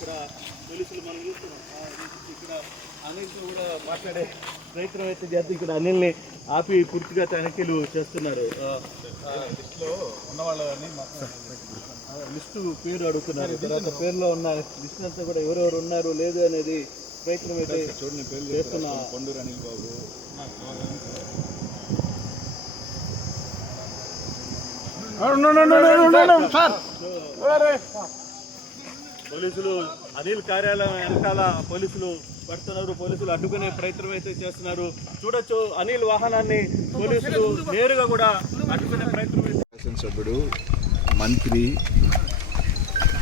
ఇక్కడ పోలీసులు మనం చూస్తున్నాం. ఆ, ఇక్కడ అనిల్తో కూడా మాట్లాడే ప్రయత్నం అయితే చేస్తే ఇక్కడ అనిల్ని ఆపి పూర్తిగా తనిఖీలు చేస్తున్నారు. లిస్టులో ఉన్న వాళ్ళని లిస్టు పేరు అడుగుతున్నారు. తర్వాత పేరులో ఉన్న లిస్ట్ అంతా కూడా ఎవరెవరు ఉన్నారు లేదు అనేది ప్రయత్నం అయితే చూడండి పేర్లు చేస్తున్నా. కొండూరు అనిల్ బాబు. పోలీసులు అనిల్ కార్యాలయం వెనకాల పోలీసులు పడుతున్నారు. పోలీసులు అడ్డుకునే ప్రయత్నం అయితే చేస్తున్నారు. చూడొచ్చు అనిల్ వాహనాన్ని పోలీసులు నేరుగా కూడా అడ్డుకునే ప్రయత్నం అయితే శాసనసభ్యుడు మంత్రి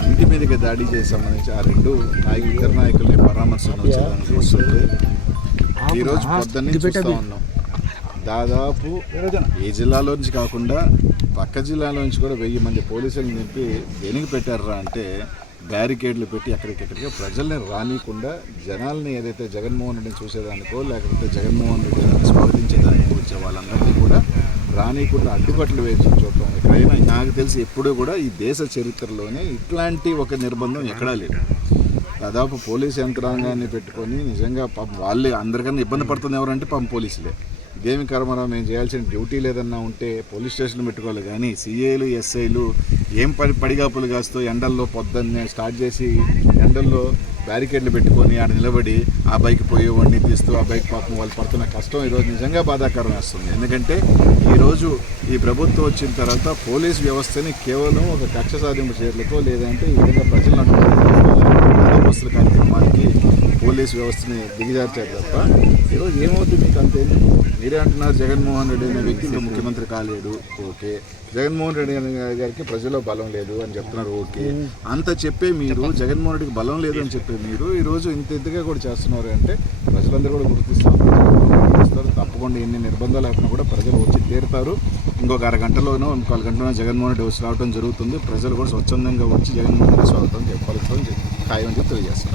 ఇంటి మీదకి దాడి చేసి సంబంధించి ఆ రెండు నాయకులు ఇతర నాయకుల్ని పరామర్శలు వచ్చేదానికి వస్తుంటే ఈరోజు పొద్దున్నే చూస్తూ ఉన్నాం. దాదాపు ఏ జిల్లాలో నుంచి కాకుండా పక్క జిల్లాలో నుంచి కూడా వెయ్యి మంది పోలీసులను నింపి దేనికి పెట్టారా అంటే బ్యారికేడ్లు పెట్టి ఎక్కడికెక్కడికి ప్రజల్ని రానియకుండా జనాల్ని ఏదైతే జగన్మోహన్ రెడ్డిని చూసేదానికో లేకపోతే జగన్మోహన్ రెడ్డి స్పందించేదానికి స్వాగతించేదానికో వచ్చే వాళ్ళందరినీ కూడా రానియకుండా అడ్డుకట్లు వేసి చూడటం ఎక్కడైనా నాకు తెలిసి ఎప్పుడూ కూడా ఈ దేశ చరిత్రలోనే ఇట్లాంటి ఒక నిర్బంధం ఎక్కడా లేదు. దాదాపు పోలీస్ యంత్రాంగాన్ని పెట్టుకొని నిజంగా పాపం వాళ్ళే అందరికన్నా ఇబ్బంది పడుతుంది ఎవరంటే పాపం పోలీసులే. ఇదేమి కర్మరా మేము చేయాల్సిన డ్యూటీ లేదన్నా ఉంటే పోలీస్ స్టేషన్ పెట్టుకోవాలి. కానీ సీఏలు ఎస్ఐలు ఏం పడి పడిగాపులు కాస్తూ ఎండల్లో పొద్దున్నే స్టార్ట్ చేసి ఎండల్లో బ్యారికేడ్లు పెట్టుకొని ఆడ నిలబడి ఆ బైక్ పోయేవాడిని తీస్తూ ఆ బైక్ పాపం వాళ్ళు పడుతున్న కష్టం ఈరోజు నిజంగా బాధాకరం వేస్తుంది. ఎందుకంటే ఈరోజు ఈ ప్రభుత్వం వచ్చిన తర్వాత పోలీస్ వ్యవస్థని కేవలం ఒక కక్ష సాధింపు చర్యలకో లేదంటే ఈ విధంగా ప్రజలను కార్యక్రమానికి పోలీస్ వ్యవస్థని దిగజార్చారు తప్ప ఈరోజు ఏమవుతుంది? మీకు అంతే మీరే అంటున్నారు జగన్మోహన్ రెడ్డి అనే వ్యక్తి ముఖ్యమంత్రి కాలేడు. ఓకే. జగన్మోహన్ రెడ్డి అనే గారికి ప్రజల్లో బలం లేదు అని చెప్తున్నారు ఓకే. అంత చెప్పే మీరు జగన్మోహన్ రెడ్డికి బలం లేదు అని చెప్పే మీరు ఈరోజు ఇంత ఇంతగా కూడా చేస్తున్నారు అంటే ప్రజలందరూ కూడా గుర్తిస్తారు. తప్పకుండా ఎన్ని నిర్బంధాలు లేకుండా కూడా ప్రజలు వచ్చి తీరుతారు. ఇంకొక అరగంటలోనో ఇంకొక గంటలోనో జగన్మోహన్ రెడ్డి వచ్చి రావడం జరుగుతుంది. ప్రజలు కూడా స్వచ్ఛందంగా వచ్చి జగన్మోహన్ రెడ్డి స్వాగతం చెప్పాలి ఖాయం చెప్పి తెలియజేస్తారు